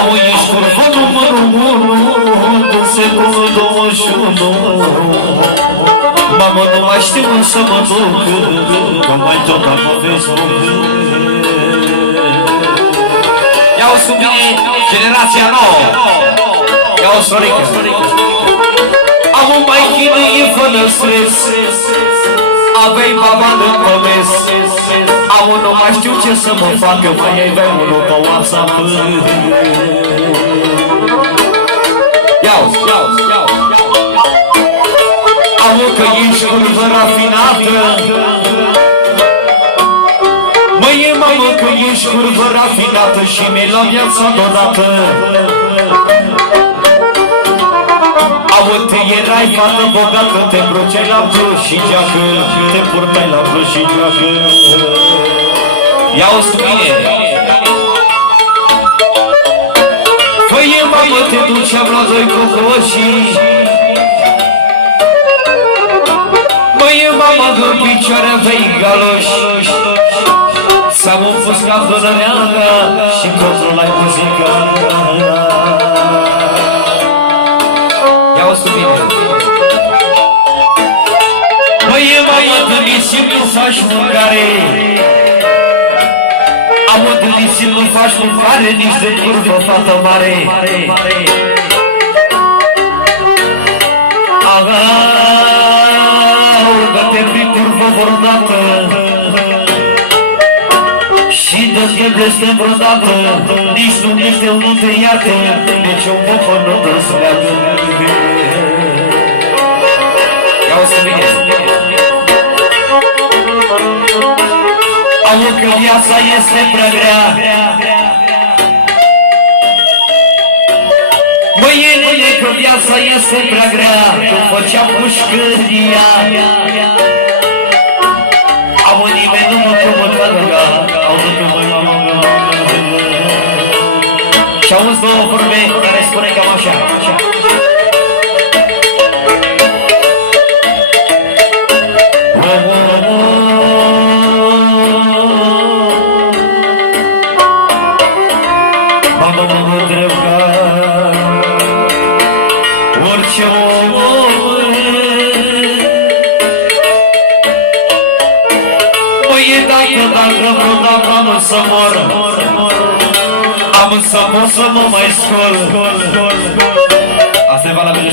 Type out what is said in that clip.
Am ești curvă numărul 1 din secolul 21. Mamă, nu mai știu să mă duc, că mai tot am o vezi. Ia-o sub mine, generația nouă. Ia-o sorică. Am un mai chinuie fără stres, avei baba în comes. Am nu mai știu ce să mă facă, mai ai unul pe WhatsApp. Ia-o, amu că ești curvă rafinată. Măie, mamă, că ești curvă rafinată și mi-ai la viața deodată. Amu, te erai fată bogată, te îmbrăceai la plus și geacă, te purtai la plus și geacă. Ia-o sub mine. Măie, mamă, te duceam la doi cocoșii. Măie, mama, în picioare aveai galoși. S-am înfuscat dărăneaga și controlai muzica. Ia-o sub mine. Măie, mama, dă-mi nu faci mâncare. Amă, dă-mi nu faci mâncare, nici de curvă, fată mare. Dă-te prin curvă vreodată și dă-te blestem vreodată. Nici Dumnezeu nu te iartă, nici un bufă nu dă-ți leagă. Ia-o să vine. Amu că viața este prea grea. Măie, nene, că viața este prea grea, când făceam pușcăria. Amu, nimeni nu mă cămăta lângă, auzi că mă și auzi două vorbe care spune cam așa. Mamă, mă întreb că orice om, măie, dacă vreodată am să mor, am să mor să nu mai scol. Asta e valabil.